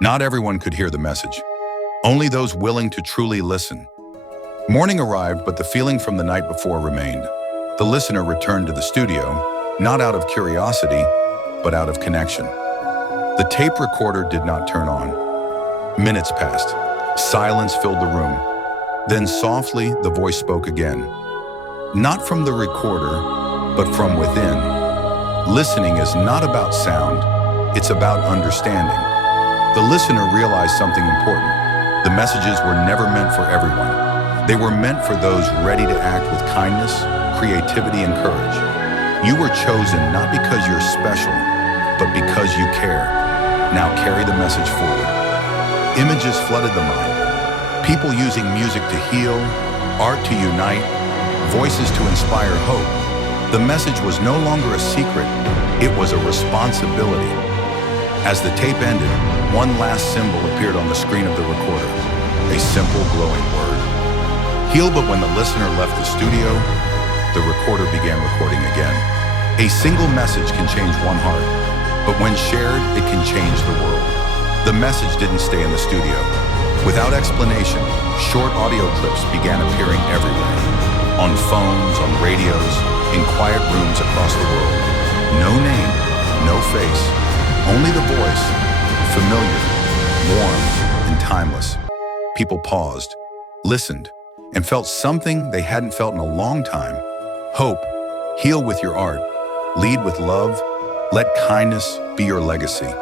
Not everyone could hear the message. Only those willing to truly listen. Morning arrived, but the feeling from the night before remained. The listener returned to the studio, not out of curiosity, but out of connection. The tape recorder did not turn on. Minutes passed. Silence filled the room. Then softly, the voice spoke again. Not from the recorder, but from within. Listening is not about sound, it's about understanding. The listener realized something important. The messages were never meant for everyone. They were meant for those ready to act with kindness, creativity, and courage. You were chosen not because you're special, but because you care. Now carry the message forward. Images flooded the mind. People using music to heal, art to unite, voices to inspire hope. The message was no longer a secret, it was a responsibility. As the tape ended, one last symbol appeared on the screen of the recorder, a simple glowing word. Heal, but when the listener left the studio, the recorder began recording again. A single message can change one heart, but when shared, it can change the world. The message didn't stay in the studio. Without explanation, short audio clips began appearing everywhere. On phones, on radios, in quiet rooms across the world. No name, no face, only the voice, familiar, warm, and timeless. People paused, listened, and felt something they hadn't felt in a long time. Hope. Heal with your art. Lead with love. Let kindness be your legacy.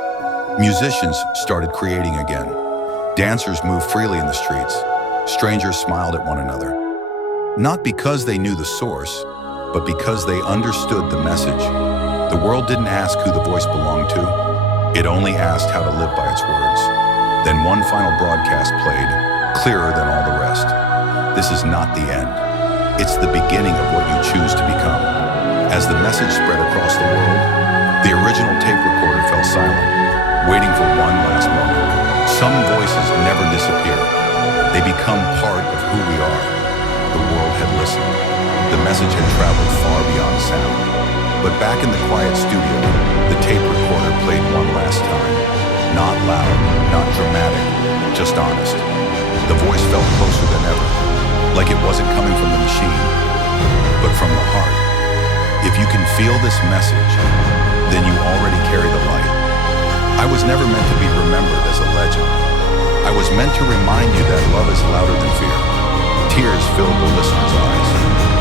Musicians started creating again. Dancers moved freely in the streets. Strangers smiled at one another. Not because they knew the source, but because they understood the message. The world didn't ask who the voice belonged to. It only asked how to live by its words. Then one final broadcast played, clearer than all the rest. This is not the end. It's the beginning of what you choose to become. As the message spread across the world, the original tape recorder fell silent, waiting for one last moment. Some voices never disappear. They become part of who we are. The world had listened. The message had traveled far beyond sound. But back in the quiet studio, the tape recorder played one last time. Not loud, not dramatic, just honest. The voice felt closer than ever, like it wasn't coming from the machine, but from the heart. If you can feel this message, then you already carry the light. I was never meant to be remembered as a legend. I was meant to remind you that love is louder than fear. Tears filled the listener's eyes,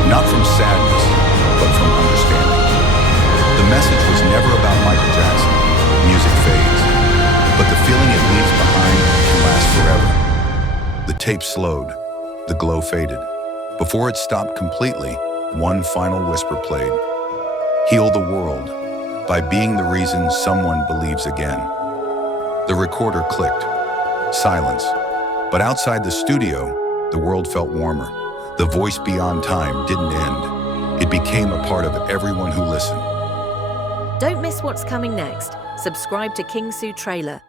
not from sadness, but from understanding. The message was never about Michael Jackson. Music fades, but the feeling it leaves behind can last forever. The tape slowed, the glow faded. Before it stopped completely, one final whisper played. Heal the world by being the reason someone believes again. The recorder clicked. Silence. But outside the studio, the world felt warmer. The voice beyond time didn't end. It became a part of everyone who listened. Don't miss what's coming next. Subscribe to King Sue Trailer.